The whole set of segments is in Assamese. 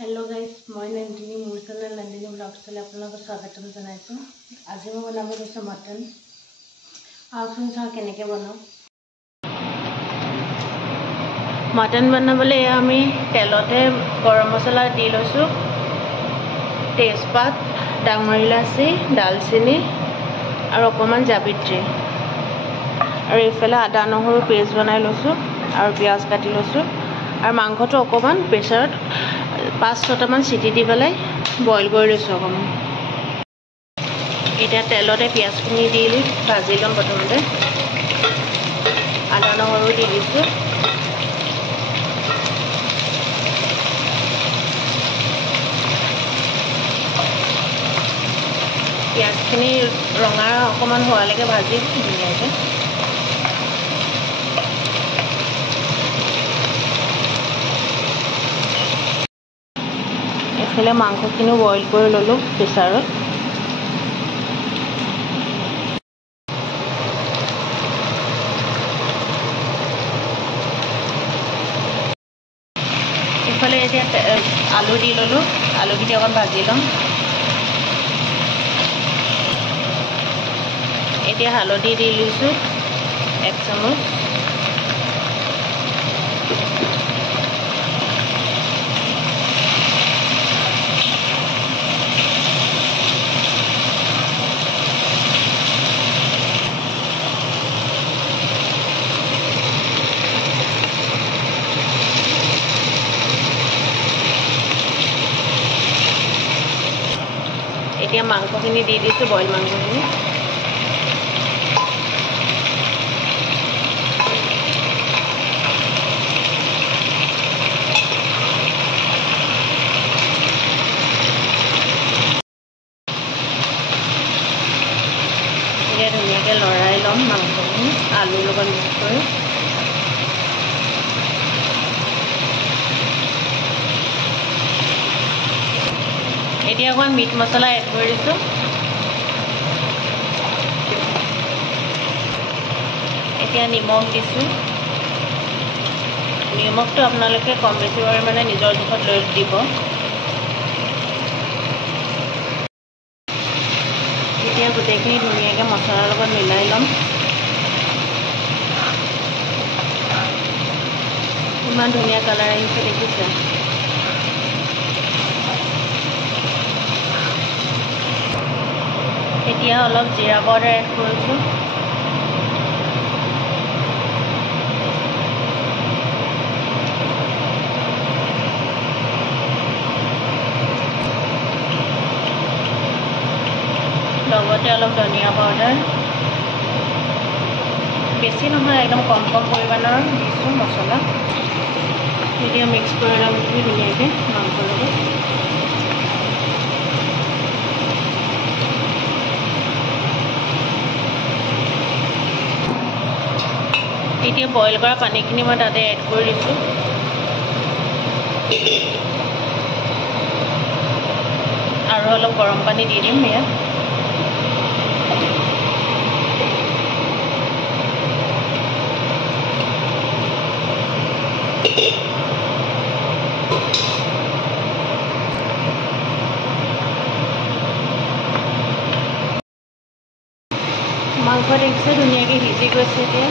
हेलो गाइस मैं नंदिनी मोर चैनल नंदिनी ब्लॉग्स चले आपलोगों स्वागतम जनाइছো আজি মই বনাব লৈছো মটন আউচোন চা কেনেকে বনাও মটন বনাবলে আমি তেলতে গৰম মছলা দি লৈছো তেজপাত ডাঙৰ ইলাচি দালচিনি আৰু অকমান জাবিত্ৰী আৰু ইফালে আদা নহৰু পেষ্ট বনাই লৈছো আৰু পিয়াজ কাটি লৈছো আৰু মাংসটো অকমান প্ৰেছাৰত 5-6টা মান সিটি দি পেলাই বইল কৰি লৈছো অকমান এটা তেলতে পিয়াজখিনি দি ভাজি লম প্ৰথমতে আদা নহৰু দি দিছো পিয়াজখিনি ৰঙা অকমান হোৱালৈকে ভাজি ধুনীয়াকৈ এফালে মাংসখিনি বইল কৰি ললো প্ৰেছাৰত এফালে এতিয়া আলু দি ললো আলুখিনি অকণ ভাজি লম এতিয়া হালধি দি লৈছো 1 চামুচ এতিয়া মাংসখিনি দি দিছো বইল মাংসখিনি এতিয়া ধুনীয়াকৈ লৰাই ল'ম মাংসখিনি আলুৰ লগত মিক্স কৰি এতিয়া অকণ মিট মছলা এড কৰি দিছো এতিয়া নিমখ দিছো নিমখটো আপোনালোকে কম বেছি পৰিমাণে নিজৰ জোখত লৈ দিব এতিয়া গোটেইখিনি ধুনীয়াকৈ মছলাৰ লগত মিলাই ল'ম ইমান ধুনীয়া কালাৰ আহিছে দেখিছে এতিয়া অলপ জিৰা পাউডাৰ এড কৰিছো লগতে অলপ ধনিয়া পাউডাৰ বেছি নহয় একদম কম পৰিমাণৰ দিছো মছলা এতিয়া মিক্স কৰি ল'ম ধুনীয়াকৈ মাংসৰ লগত এতিয়া বইল কৰা পানীখিনি মই তাতে এড কৰি দিছো আৰু অলপ গৰম পানী দি দিম ইয়াত মাংস দেখিছে ধুনীয়াকৈ সিজি গৈছে এতিয়া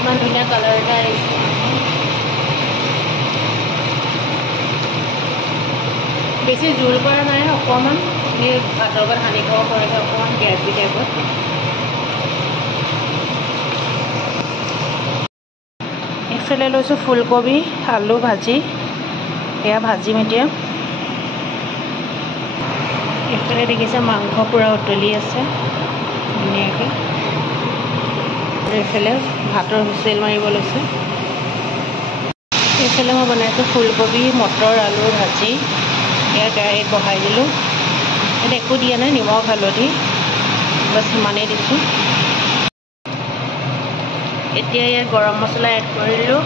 ইমান ধুনীয়া কালাৰ এটা আহিছে বেছি জোল কৰা নাই অকণমান ভাতৰ লগত সানি খাব পৰাকৈ অকণমান গ্ৰেভি টাইপত এইফালে লৈছোঁ ফুলকবি আলু ভাজি এয়া ভাজিম এতিয়া এইফালে দেখিছে মাংস পূৰা উতলি আছে ধুনীয়াকৈ এইফালে ভাতৰ হুইচেল মাৰিব লৈছে এইফালে মই বনাইছোঁ ফুলকবি মটৰ আলু ভাজি এয়া কেৰাহীত বহাই দিলোঁ ইয়াত একো দিয়া নাই নিমখ হালধি বাছ সিমানেই দিছোঁ এতিয়া ইয়াত গৰম মছলা এড কৰি দিলোঁ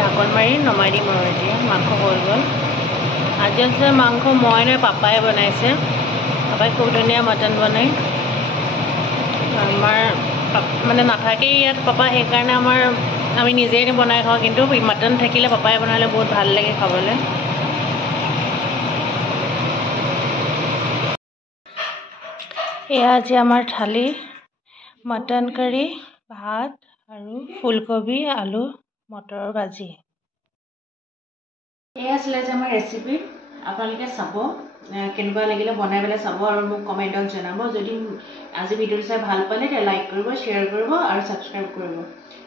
ঢাকন মাৰি নমাই দিম আৰু এতিয়া মাংস হৈ গ'ল আজি আছে মাংস মই নাই পাপাই বনাইছে পাপাই খুব ধুনীয়া মটন বনাই আমাৰ মানে নাথাকেই ইয়াত পাপা সেইকাৰণে আমাৰ আমি নিজেই বনাই খাওঁ, কিন্তু মটন থাকিলে পাপাই বনালে বহুত ভাল লাগে খাবলৈ। এয়া আজি আমাৰ থালি, মটন কাৰী, ভাত আৰু ফুলকবি, আলু, মটৰৰ ভাজি। এয়া আছিলে যে আমাৰ ৰেচিপি। আপোনালোকে চাব, কেনেকুৱা লাগিলে বনাই পেলাই চাব আৰু মোক কমেণ্টত জনাব। যদি আজি ভিডিঅ'টো চাই ভাল পালে তেতিয়া লাইক কৰিব, শ্বেয়াৰ কৰিব আৰু ছাবস্ক্ৰাইব কৰিব।